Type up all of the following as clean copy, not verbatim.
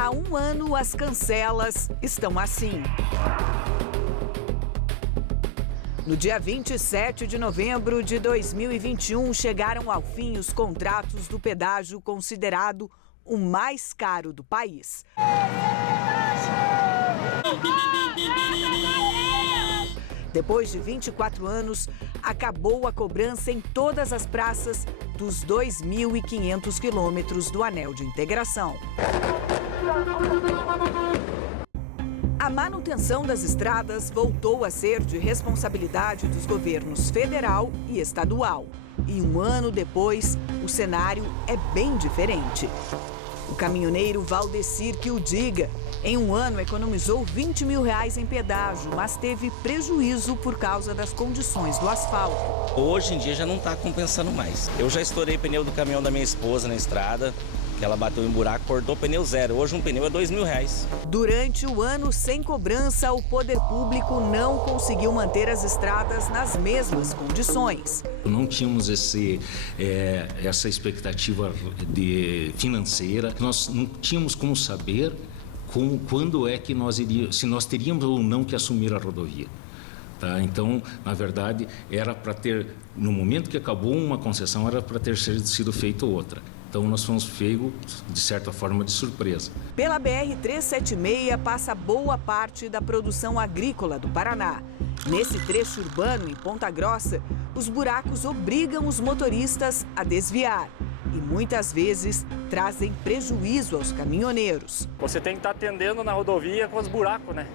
Há um ano, as cancelas estão assim. No dia 27 de novembro de 2021, chegaram ao fim os contratos do pedágio considerado o mais caro do país. Depois de 24 anos, acabou a cobrança em todas as praças dos 2.500 quilômetros do Anel de Integração. A manutenção das estradas voltou a ser de responsabilidade dos governos federal e estadual. E um ano depois, o cenário é bem diferente. O caminhoneiro Valdecir que o diga, em um ano economizou R$20 mil em pedágio, mas teve prejuízo por causa das condições do asfalto. Hoje em dia já não está compensando mais. Eu já estourei o pneu do caminhão da minha esposa na estrada, que ela bateu em buraco, cortou o pneu zero. Hoje um pneu é R$2 mil. Durante o ano sem cobrança, o poder público não conseguiu manter as estradas nas mesmas condições. Não tínhamos essa expectativa financeira, nós não tínhamos como saber quando é que se nós teríamos ou não que assumir a rodovia. Tá? Então, na verdade, era para ter, no momento que acabou uma concessão, era para ter sido feita outra. Então, nós fomos pegos, de certa forma, de surpresa. Pela BR-376 passa boa parte da produção agrícola do Paraná. Nesse trecho urbano, em Ponta Grossa, os buracos obrigam os motoristas a desviar. E muitas vezes trazem prejuízo aos caminhoneiros. Você tem que estar atendendo na rodovia com os buracos, né?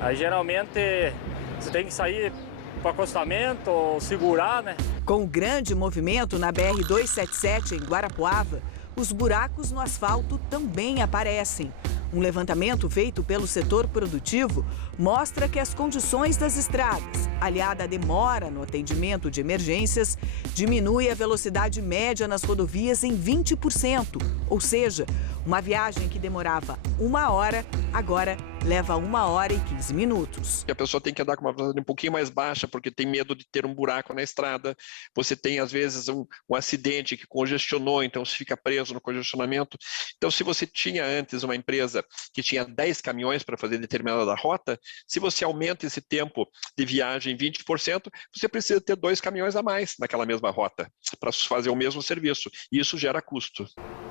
Aí, geralmente, você tem que sair para o acostamento ou segurar, né? Com o grande movimento na BR-277 em Guarapuava, os buracos no asfalto também aparecem. Um levantamento feito pelo setor produtivo mostra que as condições das estradas, aliada à demora no atendimento de emergências, diminui a velocidade média nas rodovias em 20%. Ou seja, uma viagem que demorava 1 hora, agora leva 1 hora e 15 minutos. A pessoa tem que andar com uma velocidade um pouquinho mais baixa porque tem medo de ter um buraco na estrada. Você tem, às vezes, um acidente que congestionou, então você fica preso no congestionamento. Então, se você tinha antes uma empresa que tinha 10 caminhões para fazer determinada rota, se você aumenta esse tempo de viagem em 20%, você precisa ter 2 caminhões a mais naquela mesma rota para fazer o mesmo serviço. E isso gera custo.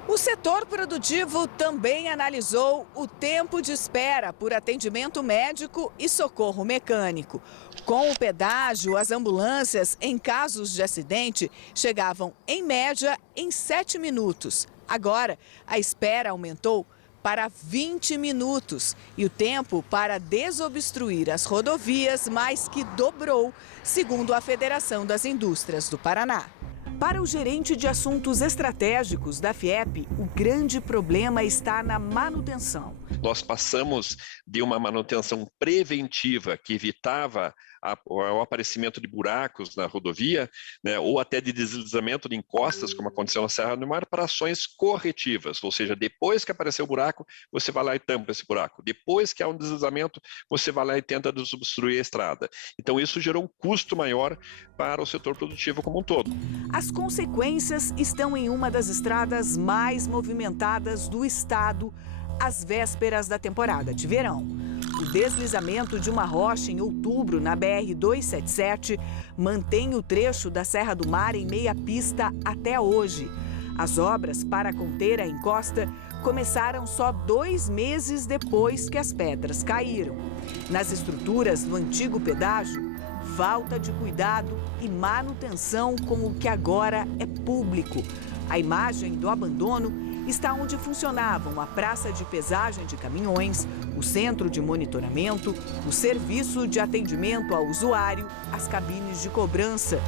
O setor produtivo também analisou o tempo de espera por atendimento médico e socorro mecânico. Com o pedágio, as ambulâncias, em casos de acidente, chegavam, em média, em 7 minutos. Agora, a espera aumentou para 20 minutos e o tempo para desobstruir as rodovias mais que dobrou, segundo a Federação das Indústrias do Paraná. Para o gerente de assuntos estratégicos da FIEP, o grande problema está na manutenção. Nós passamos de uma manutenção preventiva que evitava o aparecimento de buracos na rodovia, né, ou até de deslizamento de encostas, como aconteceu na Serra do Mar, para ações corretivas, ou seja, depois que apareceu o buraco, você vai lá e tampa esse buraco. Depois que há um deslizamento, você vai lá e tenta desobstruir a estrada. Então isso gerou um custo maior para o setor produtivo como um todo. As consequências estão em uma das estradas mais movimentadas do estado, às vésperas da temporada de verão. O deslizamento de uma rocha em outubro na BR-277 mantém o trecho da Serra do Mar em meia pista até hoje. As obras para conter a encosta começaram só 2 meses depois que as pedras caíram. Nas estruturas do antigo pedágio, falta de cuidado e manutenção com o que agora é público. A imagem do abandono está onde funcionavam a praça de pesagem de caminhões, o centro de monitoramento, o serviço de atendimento ao usuário, as cabines de cobrança.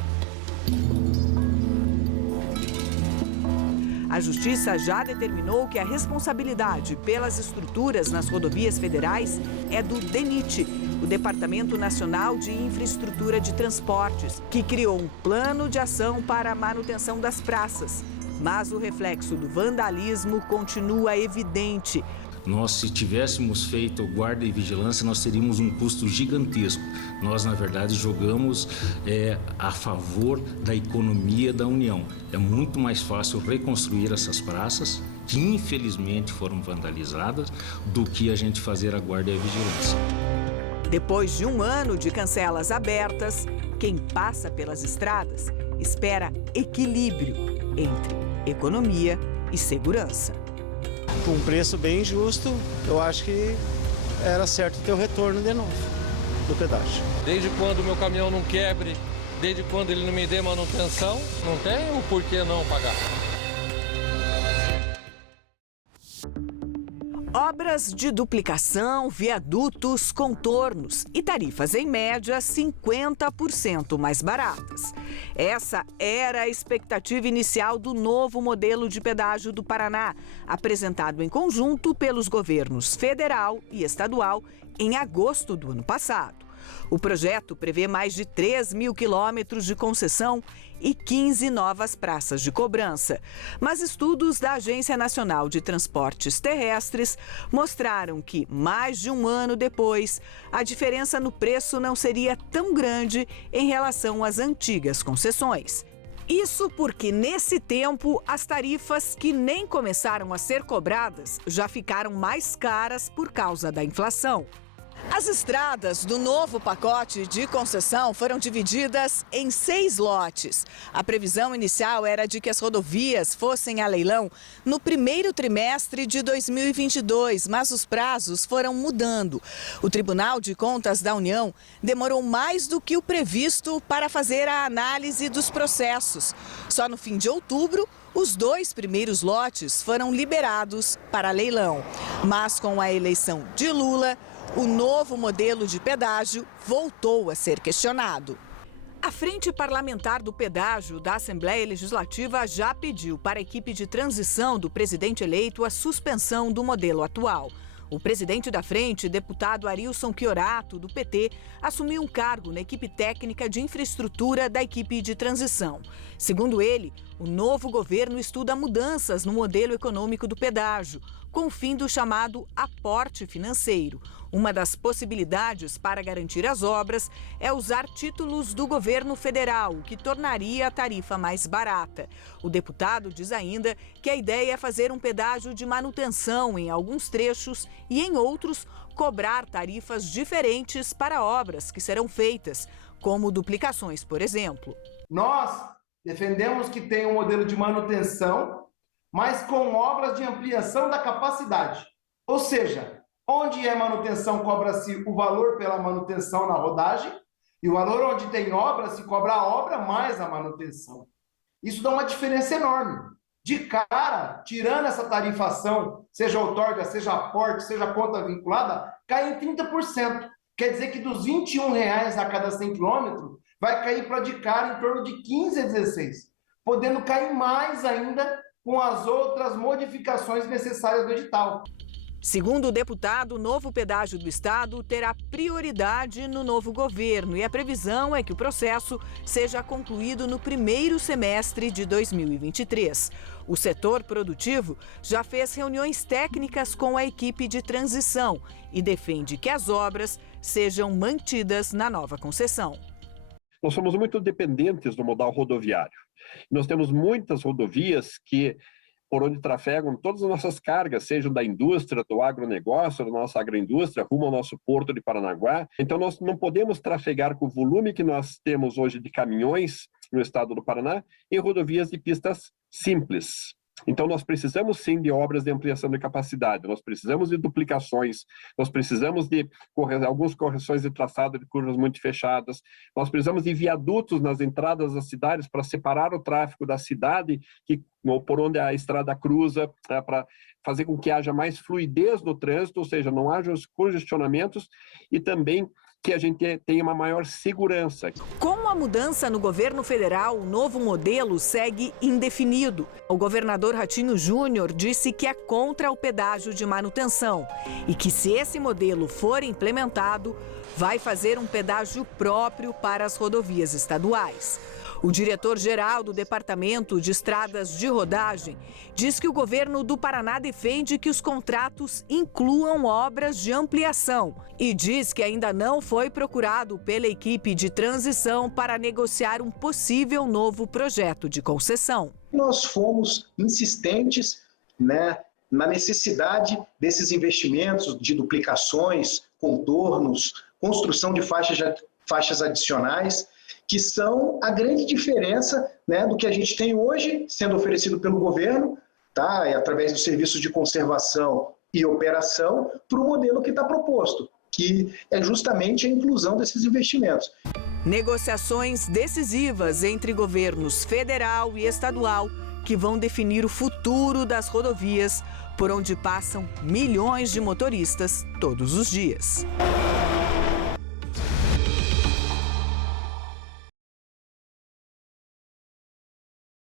A Justiça já determinou que a responsabilidade pelas estruturas nas rodovias federais é do DENIT, o Departamento Nacional de Infraestrutura de Transportes, que criou um plano de ação para a manutenção das praças. Mas o reflexo do vandalismo continua evidente. Nós, se tivéssemos feito guarda e vigilância, nós teríamos um custo gigantesco. Nós, na verdade, jogamos a favor da economia da União. É muito mais fácil reconstruir essas praças que infelizmente foram vandalizadas, do que a gente fazer a guarda e a vigilância. Depois de um ano de cancelas abertas, quem passa pelas estradas espera equilíbrio entre economia e segurança. Com um preço bem justo, eu acho que era certo ter o retorno de novo do pedágio. Desde quando o meu caminhão não quebre, desde quando ele não me dê manutenção, não tem o porquê não pagar. Obras de duplicação, viadutos, contornos e tarifas em média 50% mais baratas. Essa era a expectativa inicial do novo modelo de pedágio do Paraná, apresentado em conjunto pelos governos federal e estadual em agosto do ano passado. O projeto prevê mais de 3 mil quilômetros de concessão e 15 novas praças de cobrança. Mas estudos da Agência Nacional de Transportes Terrestres mostraram que, mais de um ano depois, a diferença no preço não seria tão grande em relação às antigas concessões. Isso porque, nesse tempo, as tarifas que nem começaram a ser cobradas já ficaram mais caras por causa da inflação. As estradas do novo pacote de concessão foram divididas em 6 lotes. A previsão inicial era de que as rodovias fossem a leilão no primeiro trimestre de 2022, mas os prazos foram mudando. O Tribunal de Contas da União demorou mais do que o previsto para fazer a análise dos processos. Só no fim de outubro, os 2 primeiros lotes foram liberados para leilão. Mas com a eleição de Lula, o novo modelo de pedágio voltou a ser questionado. A Frente Parlamentar do Pedágio da Assembleia Legislativa já pediu para a equipe de transição do presidente eleito a suspensão do modelo atual. O presidente da frente, deputado Arilson Chiorato, do PT, assumiu um cargo na equipe técnica de infraestrutura da equipe de transição. Segundo ele, o novo governo estuda mudanças no modelo econômico do pedágio, com o fim do chamado aporte financeiro. Uma das possibilidades para garantir as obras é usar títulos do governo federal, o que tornaria a tarifa mais barata. O deputado diz ainda que a ideia é fazer um pedágio de manutenção em alguns trechos e, em outros, cobrar tarifas diferentes para obras que serão feitas, como duplicações, por exemplo. Nós defendemos que tenha um modelo de manutenção, mas com obras de ampliação da capacidade. Ou seja, onde é manutenção, cobra-se o valor pela manutenção na rodagem, e o valor onde tem obra, se cobra a obra mais a manutenção. Isso dá uma diferença enorme. De cara, tirando essa tarifação, seja outorga, seja aporte, seja conta vinculada, cai em 30%. Quer dizer que dos R$ 21,00 a cada 100 km, vai cair para de cara em torno de 15 a 16, podendo cair mais ainda com as outras modificações necessárias do edital. Segundo o deputado, o novo pedágio do estado terá prioridade no novo governo e a previsão é que o processo seja concluído no primeiro semestre de 2023. O setor produtivo já fez reuniões técnicas com a equipe de transição e defende que as obras sejam mantidas na nova concessão. Nós somos muito dependentes do modal rodoviário. Nós temos muitas rodovias por onde trafegam todas as nossas cargas, sejam da indústria, do agronegócio, da nossa agroindústria, rumo ao nosso porto de Paranaguá. Então, nós não podemos trafegar com o volume que nós temos hoje de caminhões no estado do Paraná em rodovias de pistas simples. Então, nós precisamos sim de obras de ampliação de capacidade, nós precisamos de duplicações, nós precisamos de algumas correções de traçado de curvas muito fechadas, nós precisamos de viadutos nas entradas das cidades para separar o tráfego da cidade por onde a estrada cruza, para fazer com que haja mais fluidez no trânsito, ou seja, não haja os congestionamentos e também que a gente tenha uma maior segurança. Com a mudança no governo federal, o novo modelo segue indefinido. O governador Ratinho Júnior disse que é contra o pedágio de manutenção e que, se esse modelo for implementado, vai fazer um pedágio próprio para as rodovias estaduais. O diretor-geral do Departamento de Estradas de Rodagem diz que o governo do Paraná defende que os contratos incluam obras de ampliação e diz que ainda não foi procurado pela equipe de transição para negociar um possível novo projeto de concessão. Nós fomos insistentes né, na necessidade desses investimentos de duplicações, contornos, construção de faixas adicionais, que são a grande diferença, né, do que a gente tem hoje sendo oferecido pelo governo, tá, através dos serviços de conservação e operação, para o modelo que está proposto, que é justamente a inclusão desses investimentos. Negociações decisivas entre governos federal e estadual que vão definir o futuro das rodovias por onde passam milhões de motoristas todos os dias.